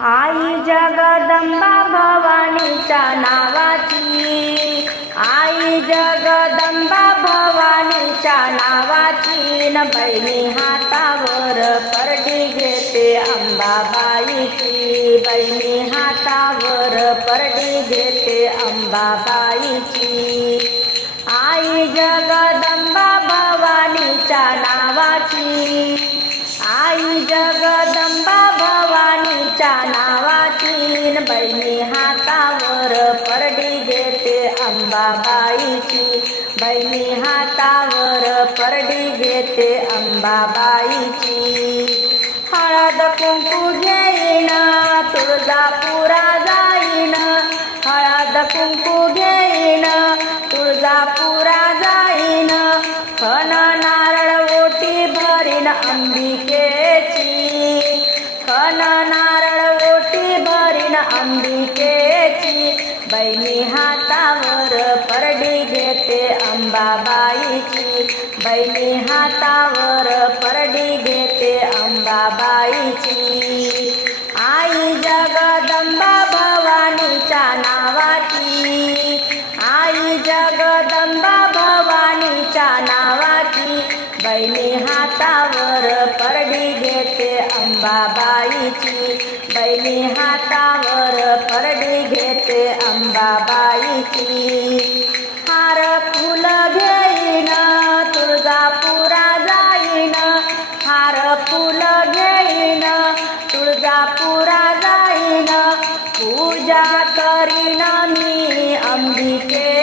आई जगदंबा भवानीच्या नावाची. आई जगदंबा भवानीच्या नावाची. न बहिणी हातावर परडी घेते अंबाबाईची. बहिणी हातावर परडी घेते अंबाबाईची. आई जगदंबा भवानीच्या नावाची. आई जग बहिणी हातावर परडी घेते अंबाबाईची. बहिणी हातावर परडी घेते अंबाबाईची. हळद कुंकू घेईन तुळजापुरा जाईन. हळद कुंकू घेईन तुळजापुरा जाईन. खन नारळ ओटी भरीन अंबिकेची. खन नारळ ओटी भरीन अंबिकेची. बहिणी हातावर परडी घेते अंबाबाईची. बहिणी हातावर परडी घेते अंबाबाईची. अंबाबाईची बैली हातावर परडी घेते अंबाबाईची. हार फुल घेईन तुळजापुरा जाईन. हार फुल घेईन तुळजापुरा जाईन. पूजा करीन मी अंबिकेची.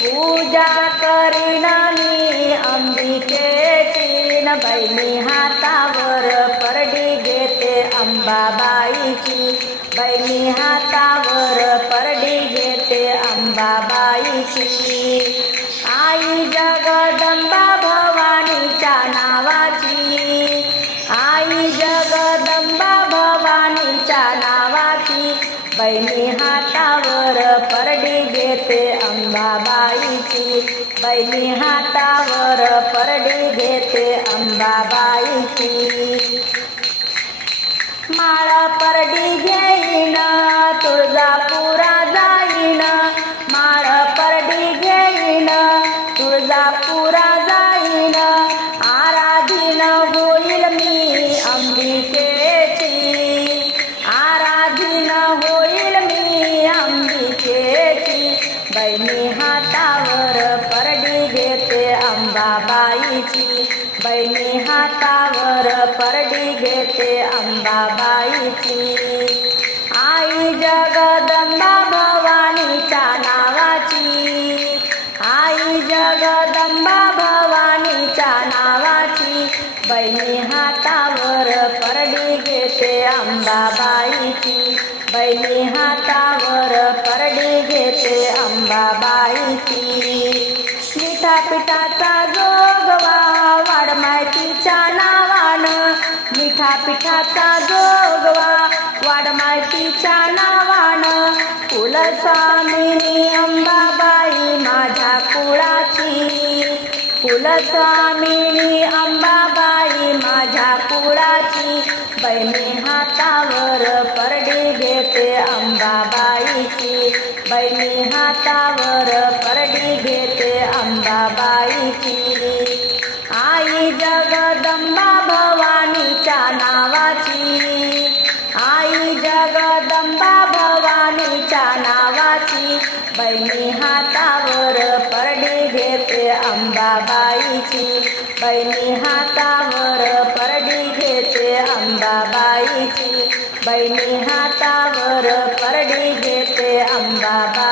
पूजा करीन मी अंबिकेची. न बहिणी हातावर अंबाबाईची. बहिणी हातावर परडी घेते अंबाबाईची. आई जगदंबा भवानीच्या नावाची. आई जगदंबा भवानीच्या नावाची. बहिणी हातावर परडी घेते अंबाबाईची. बहिणी हातावर परडी घेते अंबाबाई परडी घेईना तुळजापुरा जाईना. माळ परडी घेईना तुळजापुरा जाईना. आराधीन होईल मी अंबिकेची. आराधीन होईल मी अंबिकेची. बहिणी हातावर परडी घेते अंबाबाईची. बहिणी हातावर परडी घेते अंबाबाईची. आई जगदंबा भवानीच्या नावाची. आई जगदंबा भवानीच्या नावाची. बहिणी हातावर परडी घेते अंबाबाईची. बहिणी हातावर पिठाचा जोगवा वाढ नावानं. कुलस्वामिनी अंबाबाई माझ्या कुळाची. कुलस्वामिनी अंबाबाई माझ्या कुळाची. बहिणी हातावर परडी घेते अंबाबाईची. बहिणी हातावर परडी घेते अंबाबाईची. आई जगदंबा बहिणी हातावर परडी घेते अंबाबाईची. बहिणी हातावर परडी घेते अंबाबाईची. बहिणी हातावर परडी घेते अंबाबाई